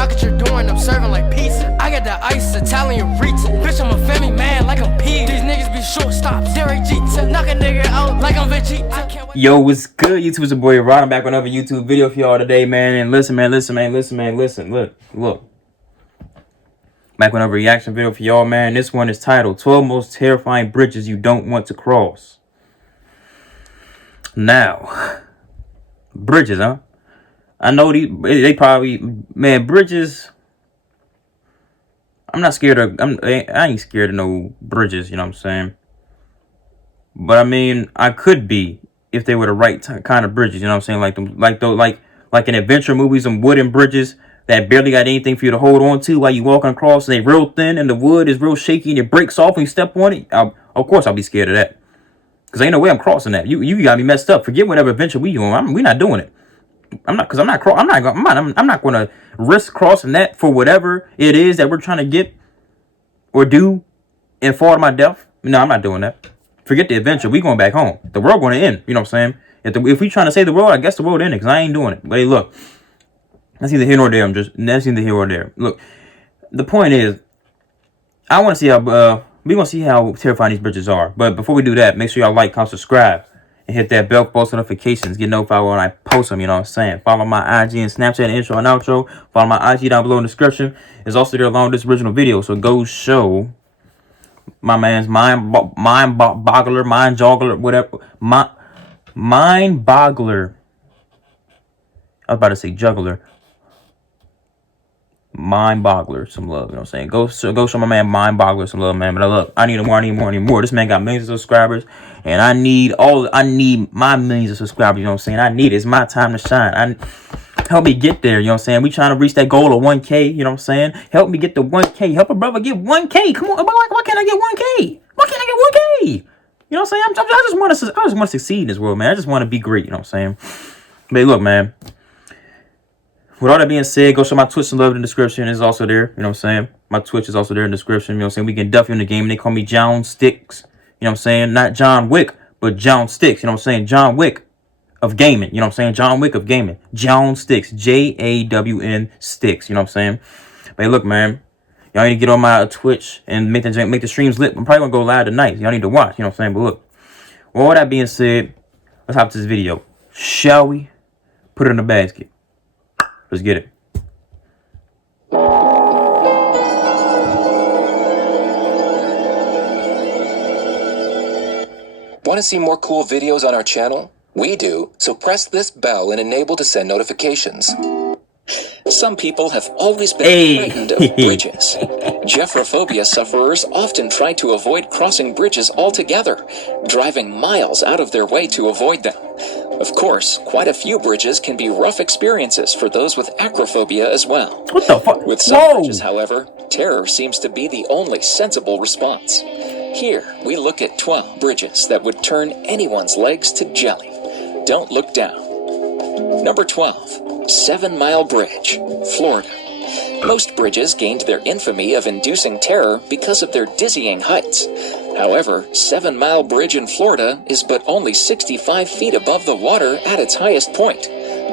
knock at your door and I'm serving like pizza. I got that ice Italian Rita. Bitch, I'm a family man like I'm P. These niggas be shortstops. Derek Jeter. Knock a nigga out like I'm Vegeta. Yo, what's good? YouTube, it's your boy Rod. I'm back with another YouTube video for y'all today, man. And listen. Look. Back with another reaction video for y'all, man. This one is titled 12 Most Terrifying Bridges You Don't Want to Cross. Now, bridges, huh? I know they probably, man, bridges. I'm not scared of, I ain't scared of no bridges, you know what I'm saying? But I mean, I could be if they were the right kind of bridges, you know what I'm saying? Like in adventure movies, some wooden bridges that barely got anything for you to hold on to while you walking across, and they real thin and the wood is real shaky and it breaks off when you step on it. Of course I'll be scared of that. Cause ain't no way I'm crossing that. You got me messed up. Forget whatever adventure we doing. We're not doing it. I'm not going to risk crossing that for whatever it is that we're trying to get or do and fall to my death. No, I'm not doing that. Forget the adventure. We going back home. The world going to end. You know what I'm saying? If we trying to save the world, I guess the world ended. Cause I ain't doing it. But hey, look, that's neither here nor there. That's neither here nor there. Look, the point is, I want to see how we gonna see how terrifying these bridges are. But before we do that, make sure y'all like, comment, subscribe, and hit that bell for post notifications. Get notified when I post them, you know what I'm saying? Follow my IG and Snapchat intro and outro. Follow my IG down below in the description. It's also there along with this original video. So go show my man's mind joggler, whatever. Mind boggler. I was about to say juggler. Mind boggler some love, you know what I'm saying? Go show my man Mind Boggler some love, man. But look, I need more. This man got millions of subscribers, and I need my millions of subscribers, you know what I'm saying? It's my time to shine. Help me get there, you know what I'm saying? We trying to reach that goal of 1K, you know what I'm saying? Help me get the 1K. Help a brother get 1K. Come on, why can't I get 1K? Why can't I get 1K? You know what I'm saying? I just want to succeed in this world, man. I just want to be great, you know what I'm saying? But look, man. With all that being said, go show my Twitch some love in the description. It's also there. You know what I'm saying? My Twitch is also there in the description. You know what I'm saying? We can duff you in the game. They call me John Sticks. You know what I'm saying? Not John Wick, but John Sticks. You know what I'm saying? John Wick of gaming. You know what I'm saying? John Wick of gaming. John Sticks. JAWN Sticks. You know what I'm saying? But hey, look, man. Y'all need to get on my Twitch and make the streams lit. I'm probably going to go live tonight. Y'all need to watch. You know what I'm saying? But look. With all that being said, let's hop to this video. Shall we? Put it in the basket. Let's get it. Want to see more cool videos on our channel? We do, so press this bell and enable to send notifications. Some people have always been frightened of bridges. Gephrophobia sufferers often try to avoid crossing bridges altogether, driving miles out of their way to avoid them. Of course, quite a few bridges can be rough experiences for those with acrophobia as well. What the fuck? With some bridges, however, terror seems to be the only sensible response. Here, we look at 12 bridges that would turn anyone's legs to jelly. Don't look down. Number 12, 7 Mile Bridge, Florida. Most bridges gained their infamy of inducing terror because of their dizzying heights. However, 7 Mile Bridge in Florida is but only 65 feet above the water at its highest point.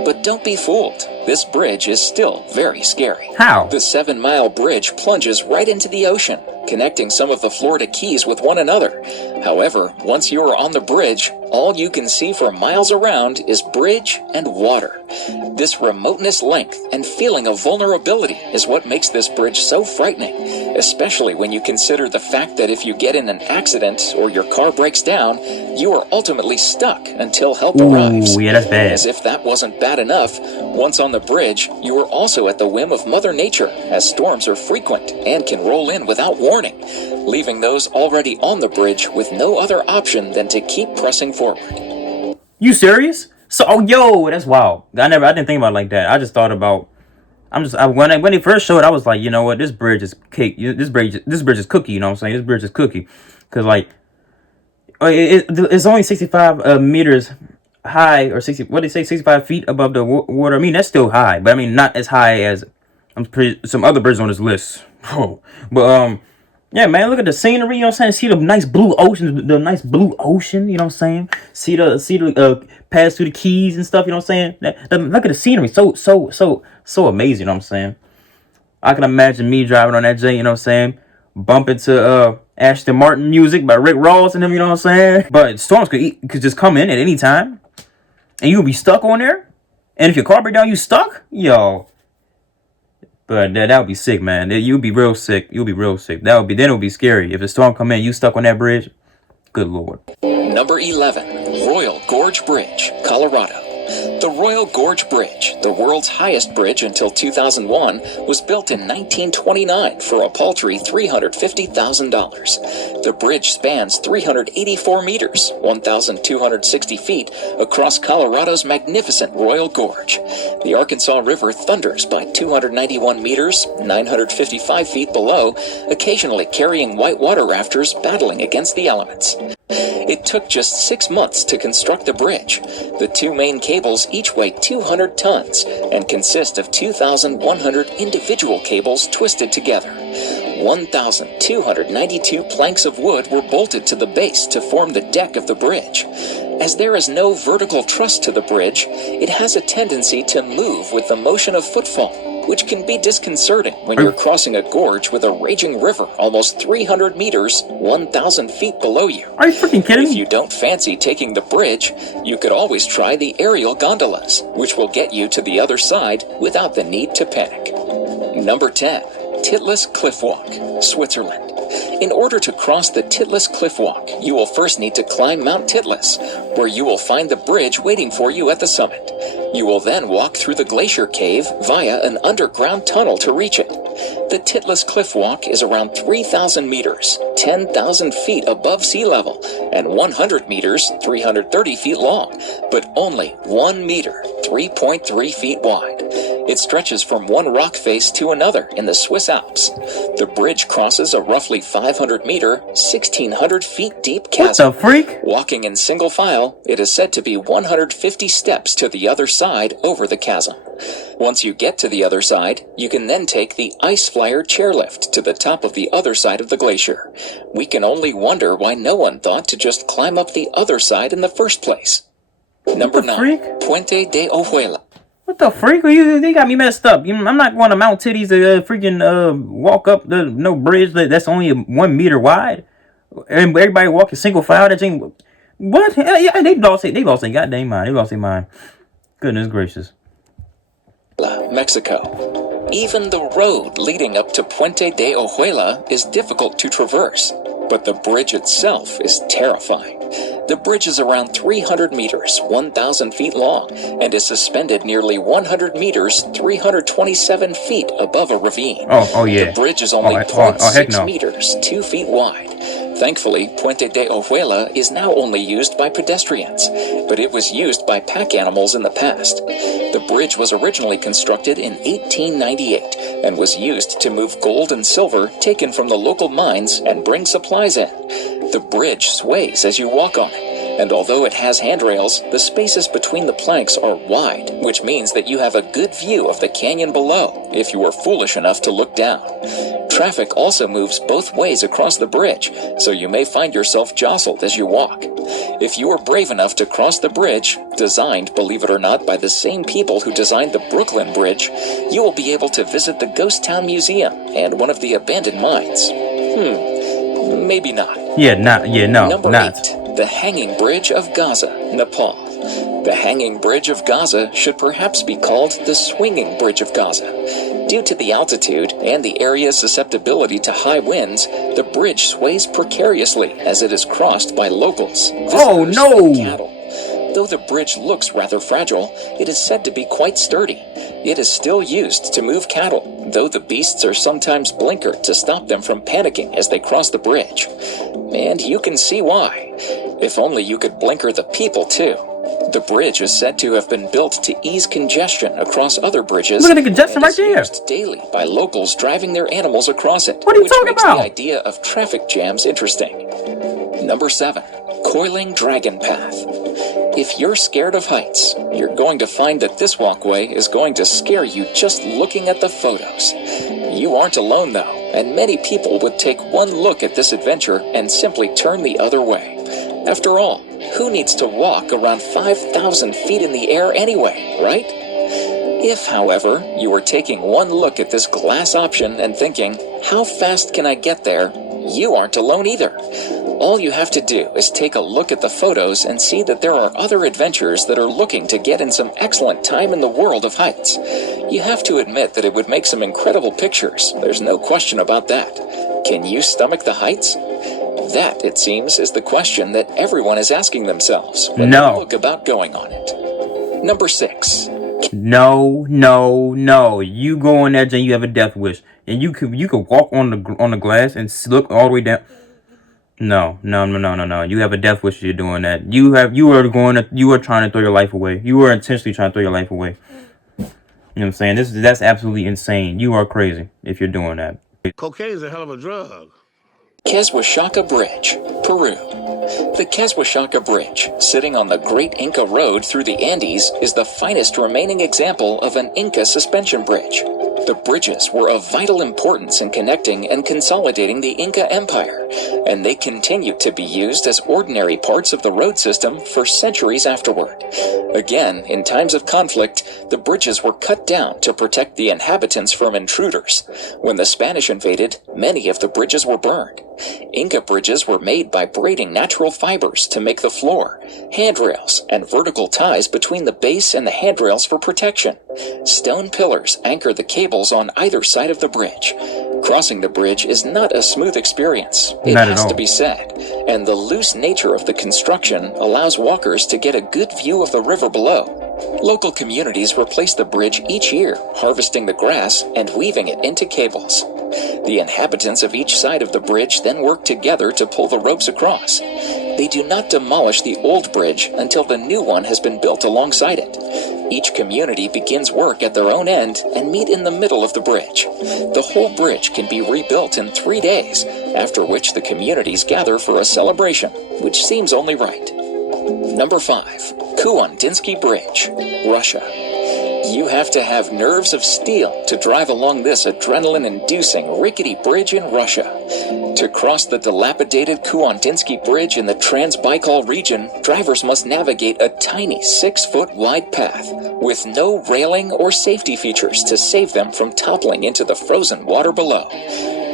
But don't be fooled. This bridge is still very scary. How? The 7 Mile Bridge plunges right into the ocean, connecting some of the Florida Keys with one another. However, once you are on the bridge, all you can see for miles around is bridge and water. This remoteness, length, and feeling of vulnerability is what makes this bridge so frightening, especially when you consider the fact that if you get in an accident or your car breaks down, you are ultimately stuck until help arrives. Yeah, that's bad. As if that wasn't bad enough, once on the bridge, you are also at the whim of Mother Nature, as storms are frequent and can roll in without warning, leaving those already on the bridge with no other option than to keep pressing forward. You serious? So, yo, that's wild. I didn't think about it like that. I just thought about, when they first showed it, I was like, you know what, this bridge is cake. This bridge is cookie. You know what I'm saying? This bridge is cookie, cause like, it's only 65 meters high, or 60. What they say, 65 feet above the water. I mean, that's still high, but I mean, not as high as some other bridges on this list. Oh, but yeah, man, look at the scenery, you know what I'm saying? See the nice blue ocean, you know what I'm saying? See the pass through the keys and stuff, you know what I'm saying? Look at the scenery, so amazing, you know what I'm saying? I can imagine me driving on that J, you know what I'm saying? Bump into Ashton Martin music by Rick Ross and them, you know what I'm saying? But storms could just come in at any time. And you'll be stuck on there. And if your car break down, you stuck? Yo. But that would be sick, man. You'll be real sick. You'll be real sick. Then it would be scary. If the storm come in, you stuck on that bridge. Good Lord. Number 11, Royal Gorge Bridge, Colorado. The Royal Gorge Bridge, the world's highest bridge until 2001, was built in 1929 for a paltry $350,000. The bridge spans 384 meters, 1,260 feet, across Colorado's magnificent Royal Gorge. The Arkansas River thunders by 291 meters, 955 feet below, occasionally carrying whitewater rafters battling against the elements. It took just 6 months to construct the bridge. The two main cables each weigh 200 tons and consist of 2,100 individual cables twisted together. 1,292 planks of wood were bolted to the base to form the deck of the bridge. As there is no vertical truss to the bridge, it has a tendency to move with the motion of footfall, which can be disconcerting when you're crossing a gorge with a raging river almost 300 meters, 1,000 feet below you. Are you freaking kidding me? If you don't fancy taking the bridge, you could always try the aerial gondolas, which will get you to the other side without the need to panic. Number 10. Titlis Cliff Walk, Switzerland. In order to cross the Titlis Cliff Walk, you will first need to climb Mount Titlis, where you will find the bridge waiting for you at the summit. You will then walk through the glacier cave via an underground tunnel to reach it. The Titlis Cliff Walk is around 3,000 meters, 10,000 feet above sea level, and 100 meters, 330 feet long, but only 1 meter, 3.3 feet wide. It stretches from one rock face to another in the Swiss Alps. The bridge crosses a roughly 500-meter, 1,600 feet deep chasm. What the freak? Walking in single file, it is said to be 150 steps to the other side over the chasm. Once you get to the other side, you can then take the Ice Flyer chairlift to the top of the other side of the glacier. We can only wonder why no one thought to just climb up the other side in the first place. Number 9, Puente de Ojuela. What the freak? They got me messed up. I'm not going to Mount Titties to freaking walk up no bridge that's only 1 meter wide. And everybody walking single file. That thing. What? Yeah, they lost their goddamn mind. They lost their mind. Goodness gracious. Mexico. Even the road leading up to Puente de Ojuela is difficult to traverse, but the bridge itself is terrifying. The bridge is around 300 meters, 1,000 feet long, and is suspended nearly 100 meters, 327 feet above a ravine. Oh yeah. The bridge is only 0.6 meters, 2 feet wide. Thankfully, Puente de Ojuela is now only used by pedestrians, but it was used by pack animals in the past. The bridge was originally constructed in 1898 and was used to move gold and silver taken from the local mines and bring supplies in. The bridge sways as you walk on it, and although it has handrails, the spaces between the planks are wide, which means that you have a good view of the canyon below if you are foolish enough to look down. Traffic also moves both ways across the bridge, so you may find yourself jostled as you walk. If you are brave enough to cross the bridge, designed, believe it or not, by the same people who designed the Brooklyn Bridge, you will be able to visit the Ghost Town Museum and one of the abandoned mines. Maybe not. Number 8, the Hanging Bridge of Gaza, Nepal. The Hanging Bridge of Gaza should perhaps be called the Swinging Bridge of Gaza. Due to the altitude and the area's susceptibility to high winds, the bridge sways precariously as it is crossed by locals, visitors, and cattle. Though the bridge looks rather fragile, it is said to be quite sturdy. It is still used to move cattle, though the beasts are sometimes blinkered to stop them from panicking as they cross the bridge. And you can see why. If only you could blinker the people too. The bridge is said to have been built to ease congestion across other bridges. Look at the congestion right there. Used daily by locals driving their animals across it. What are you talking about? Which makes the idea of traffic jams interesting. Number 7, Coiling Dragon Path. If you're scared of heights, you're going to find that this walkway is going to scare you just looking at the photos. You aren't alone though, and many people would take one look at this adventure and simply turn the other way. After all, who needs to walk around 5,000 feet in the air anyway, right? If, however, you are taking one look at this glass option and thinking, how fast can I get there? You aren't alone either. All you have to do is take a look at the photos and see that there are other adventurers that are looking to get in some excellent time in the world of heights. You have to admit that it would make some incredible pictures. There's no question about that. Can you stomach the heights? That, it seems, is the question that everyone is asking themselves when they look about going on it. Number 6. No. You go on that and you have a death wish, and you could walk on the glass and look all the way down. No. You have a death wish if you're doing that. You are trying to throw your life away. You are intentionally trying to throw your life away. You know what I'm saying? That's absolutely insane. You are crazy if you're doing that. Cocaine is a hell of a drug. Quezhuachaca Bridge, Peru. The Quezhuachaca Bridge, sitting on the Great Inca Road through the Andes, is the finest remaining example of an Inca suspension bridge. The bridges were of vital importance in connecting and consolidating the Inca Empire, and they continued to be used as ordinary parts of the road system for centuries afterward. Again, in times of conflict, the bridges were cut down to protect the inhabitants from intruders. When the Spanish invaded, many of the bridges were burned. Inca bridges were made by braiding natural fibers to make the floor, handrails, and vertical ties between the base and the handrails for protection. Stone pillars anchor the cables on either side of the bridge. Crossing the bridge is not a smooth experience, it has to be said, and the loose nature of the construction allows walkers to get a good view of the river below. Local communities replace the bridge each year, harvesting the grass and weaving it into cables. The inhabitants of each side of the bridge then work together to pull the ropes across. They do not demolish the old bridge until the new one has been built alongside it. Each community begins work at their own end and meet in the middle of the bridge. The whole bridge can be rebuilt in 3 days, after which the communities gather for a celebration, which seems only right. Number 5. Kuandinsky Bridge, Russia. You have to have nerves of steel to drive along this adrenaline-inducing rickety bridge in Russia. To cross the dilapidated Kuandinsky Bridge in the Trans-Baikal region, drivers must navigate a tiny 6-foot wide path with no railing or safety features to save them from toppling into the frozen water below.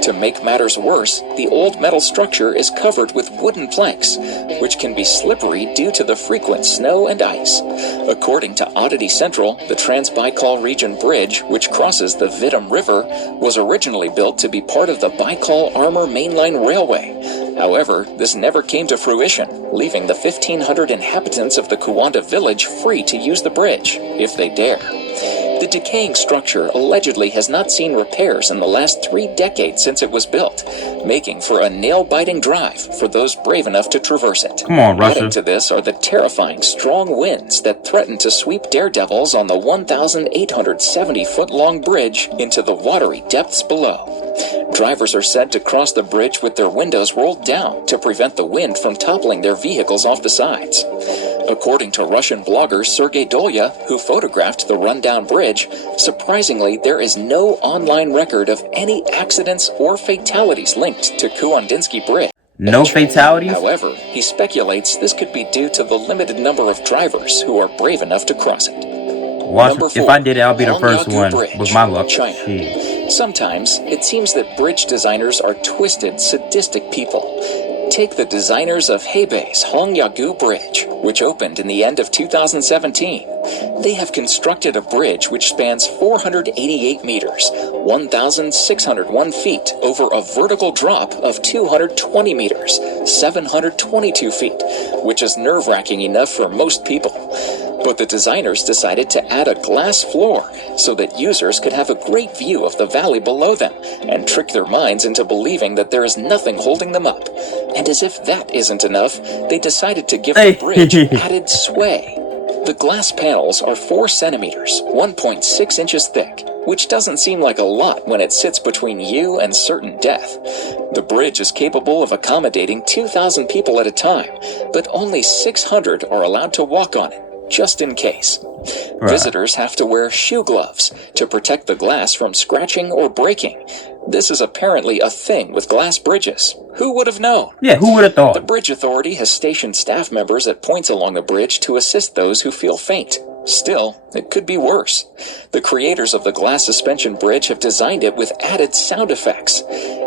To make matters worse, the old metal structure is covered with wooden planks, which can be slippery due to the frequent snow and ice. According to Oddity Central, the Trans-Baikal Region Bridge, which crosses the Vidym River, was originally built to be part of the Baikal Armor Mainline Railway. However, this never came to fruition, leaving the 1,500 inhabitants of the Kuwanda village free to use the bridge, if they dare. The decaying structure allegedly has not seen repairs in the last 3 decades since it was built, making for a nail-biting drive for those brave enough to traverse it. Come on, Russia. Adding to this are the terrifying strong winds that threaten to sweep daredevils on the 1,870-foot-long bridge into the watery depths below. Drivers are said to cross the bridge with their windows rolled down to prevent the wind from toppling their vehicles off the sides. According to Russian blogger Sergei Dolya, who photographed the rundown bridge, surprisingly there is no online record of any accidents or fatalities linked to Kuandinsky Bridge. No fatalities? However, he speculates this could be due to the limited number of drivers who are brave enough to cross it. Watch, Number 4, if I did it, I'll be the first Hongyagu one Bridge, with my luck. China. Jeez. Sometimes it seems that bridge designers are twisted, sadistic people. Take the designers of Hebei's Hongyagu Bridge, which opened in the end of 2017. They have constructed a bridge which spans 488 meters, 1,601 feet, over a vertical drop of 220 meters, 722 feet, which is nerve-wracking enough for most people. But the designers decided to add a glass floor so that users could have a great view of the valley below them and trick their minds into believing that there is nothing holding them up. And as if that isn't enough, they decided to give the bridge added sway. The glass panels are 4 centimeters, 1.6 inches thick, which doesn't seem like a lot when it sits between you and certain death. The bridge is capable of accommodating 2,000 people at a time, but only 600 are allowed to walk on it, just in case. Right. Visitors have to wear shoe gloves to protect the glass from scratching or breaking. This is apparently a thing with glass bridges. Who would have known? Yeah, who would have thought? The Bridge Authority has stationed staff members at points along the bridge to assist those who feel faint. Still, it could be worse. The creators of the glass suspension bridge have designed it with added sound effects.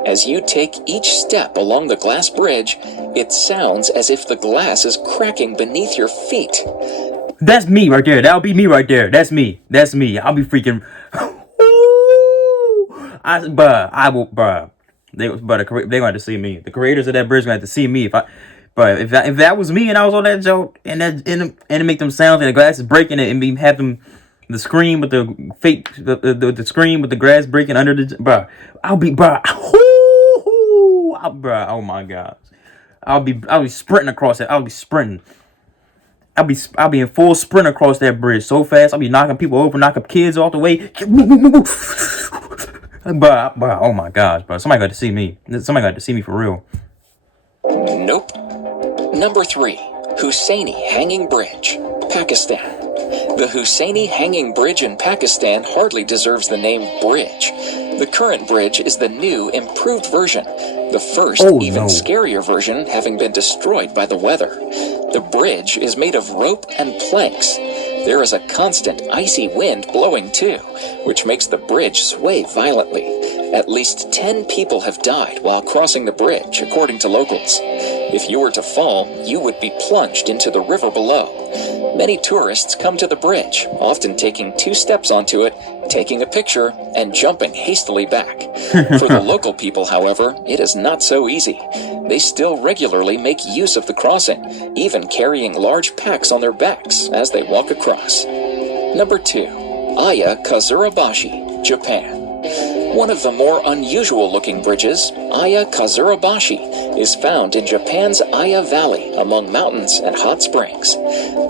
As you take each step along the glass bridge, it sounds as if the glass is cracking beneath your feet. That's me right there. That'll be me right there. That's me. That's me. I'll be freaking. They're gonna have to see me. The creators of that bridge gonna have to see me. If that was me and I was on that joke and it make them sounds and the glass is breaking it and be having the screen with the fake the screen with the glass breaking under the I'll be oh my god. I'll be sprinting across it. I'll be sprinting. I'll be in full sprint across that bridge so fast. I'll be knocking people over, knocking kids off the way. Oh my gosh, bro. Somebody got to see me. Somebody got to see me for real. Nope. Number 3. Hussaini Hanging Bridge, Pakistan. The Hussaini Hanging Bridge in Pakistan hardly deserves the name bridge. The current bridge is the new, improved version. The first, scarier version having been destroyed by the weather. The bridge is made of rope and planks. There is a constant icy wind blowing too, which makes the bridge sway violently. At least 10 people have died while crossing the bridge, according to locals. If you were to fall, you would be plunged into the river below. Many tourists come to the bridge, often taking 2 steps onto it, taking a picture, and jumping hastily back. For the local people, however, it is not so easy. They still regularly make use of the crossing, even carrying large packs on their backs as they walk across. Number 2. Aya Kazurabashi, Japan. One of the more unusual looking bridges, Aya Kazurabashi, is found in Japan's Aya Valley among mountains and hot springs.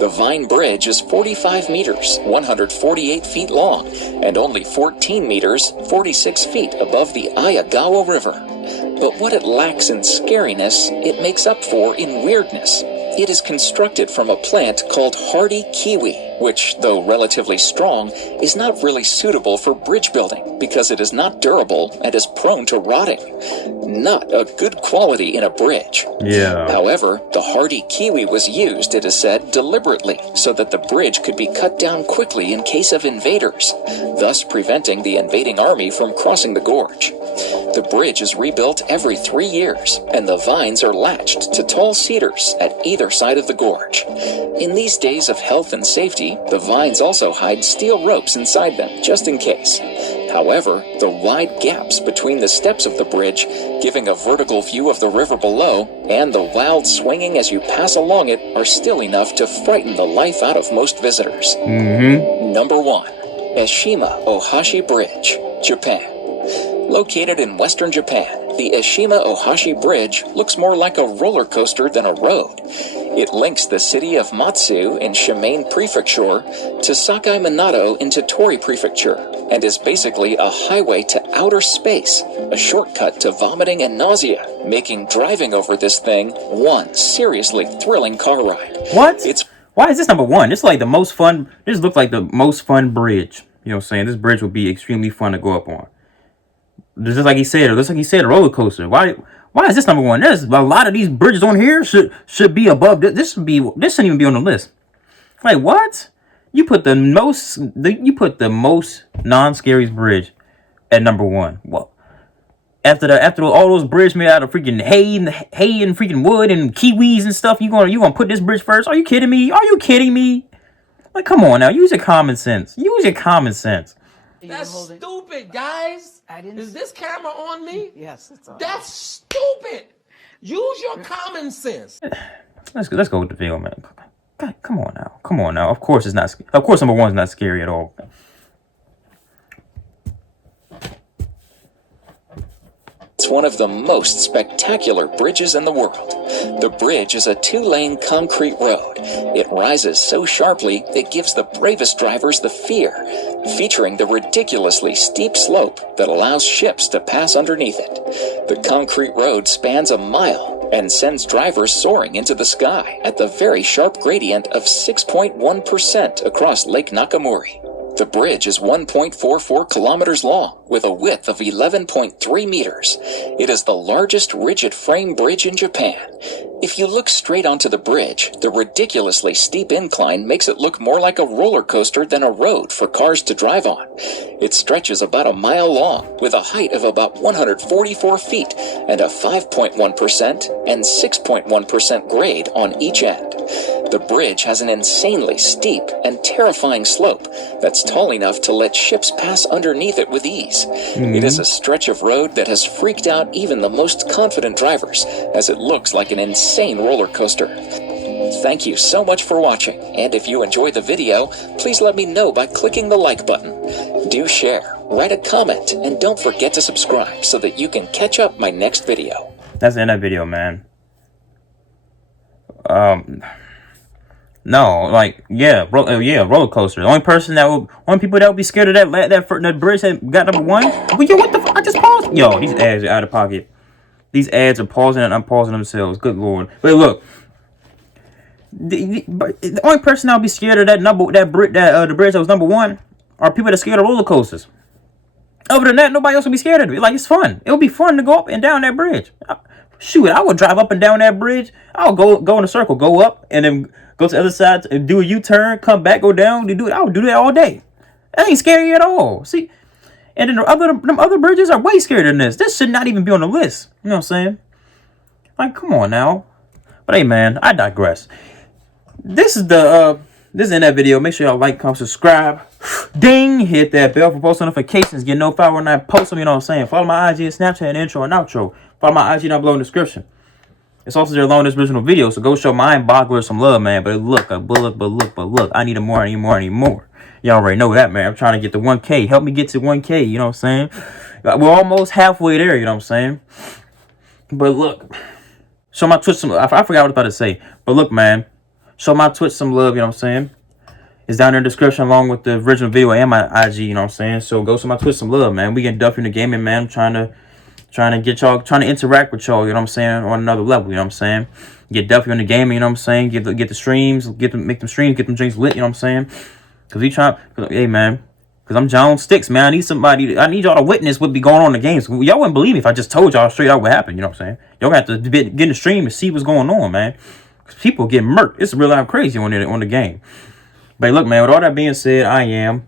The Vine Bridge is 45 meters, 148 feet long, and only 14 meters, 46 feet above the Ayagawa River. But what it lacks in scariness, it makes up for in weirdness. It is constructed from a plant called hardy kiwi, which, though relatively strong, is not really suitable for bridge building because it is not durable and is prone to rotting. Not a good quality in a bridge. Yeah. However, the hardy kiwi was used, it is said, deliberately so that the bridge could be cut down quickly in case of invaders, thus preventing the invading army from crossing the gorge. The bridge is rebuilt every 3 years, and the vines are latched to tall cedars at either side of the gorge. In these days of health and safety, the vines also hide steel ropes inside them, just in case. However, the wide gaps between the steps of the bridge, giving a vertical view of the river below, and the wild swinging as you pass along it are still enough to frighten the life out of most visitors. Number 1. Eshima Ohashi Bridge, Japan. Located in western Japan, the Eshima Ohashi Bridge looks more like a roller coaster than a road. It links the city of Matsu in Shimane Prefecture to Sakai Minato into Tori Prefecture, and is basically a highway to outer space, a shortcut to vomiting and nausea, making driving over this thing one seriously thrilling car ride. What? Why is this number 1? This is like the most fun. This looks like the most fun bridge. You know what I'm saying? This bridge will be extremely fun to go up on. Just like he said, a roller coaster. Why is this number 1? There's a lot of these bridges on here should be above this. This shouldn't even be on the list. Like what? You put the most non-scariest bridge at number 1. Well, after all those bridges made out of freaking hay and freaking wood and kiwis and stuff, you gonna put this bridge first? Are you kidding me? Like, come on now, use your common sense. That's stupid, guys. Is this camera on me? Yes, it's on. That's stupid. Use your common sense. Let's go with the video, man. God, come on now. Of course it's not. Of course, number 1 is not scary at all. It's one of the most spectacular bridges in the world. The bridge is a 2-lane concrete road. It rises so sharply it gives the bravest drivers the fear, featuring the ridiculously steep slope that allows ships to pass underneath it. The concrete road spans a mile and sends drivers soaring into the sky at the very sharp gradient of 6.1% across Lake Nakamori. The bridge is 1.44 kilometers long, with a width of 11.3 meters. It is the largest rigid frame bridge in Japan. If you look straight onto the bridge, the ridiculously steep incline makes it look more like a roller coaster than a road for cars to drive on. It stretches about a mile long, with a height of about 144 feet and a 5.1% and 6.1% grade on each end. The bridge has an insanely steep and terrifying slope that's tall enough to let ships pass underneath it with ease. It is a stretch of road that has freaked out even the most confident drivers, as it looks like an insane roller coaster. Thank you so much for watching, and if you enjoyed the video, please let me know by clicking the like button. Do share, write a comment, and don't forget to subscribe so that you can catch up my next video. That's the end of that video, man. No, like, roller coaster. The only people that would be scared of that bridge that got number one. Well, yo, what the fuck? I just paused. Yo, these ads are out of pocket. These ads are pausing and unpausing themselves. Good lord. But look, the only person that would be scared of the bridge that was number one are people that are scared of roller coasters. Other than that, nobody else would be scared of it. Like, it's fun. It would be fun to go up and down that bridge. Shoot, I would drive up and down that bridge. I would go in a circle, go up, and then go to the other side and do a U-turn, come back, go down. I would do that all day. That ain't scary at all. See, and then them other bridges are way scarier than this. This should not even be on the list. You know what I'm saying? Like, come on now. But hey, man, I digress. This is the end of that video. Make sure y'all like, comment, subscribe. Ding! Hit that bell for post notifications. Get notified when I post them. You know what I'm saying? Follow my IG and Snapchat and intro and outro. Follow my IG down below in the description. It's also there along this original video, so go show Mind Boggler some love, man. But look, I need more. Y'all already know that, man. I'm trying to get to 1K. Help me get to 1K, you know what I'm saying? We're almost halfway there, you know what I'm saying? But look, show my Twitch some love. I forgot what I was about to say. But look, man, show my Twitch some love, you know what I'm saying? It's down in the description along with the original video and my IG, you know what I'm saying? So go show my Twitch some love, man. We getting Duffy in the gaming, man. I'm trying to get y'all, trying to interact with y'all, you know what I'm saying, on another level, you know what I'm saying? Get Duffy on the gaming, you know what I'm saying? Get the streams, make them streams, get them drinks lit, you know what I'm saying? Cause hey man, cause I'm John Sticks, man. I need y'all to witness what be going on in the games. Y'all wouldn't believe me if I just told y'all straight out what happened, you know what I'm saying? Y'all have to get in the stream and see what's going on, man. Cause people get murked. It's real life crazy on the game. But look, man, with all that being said, I am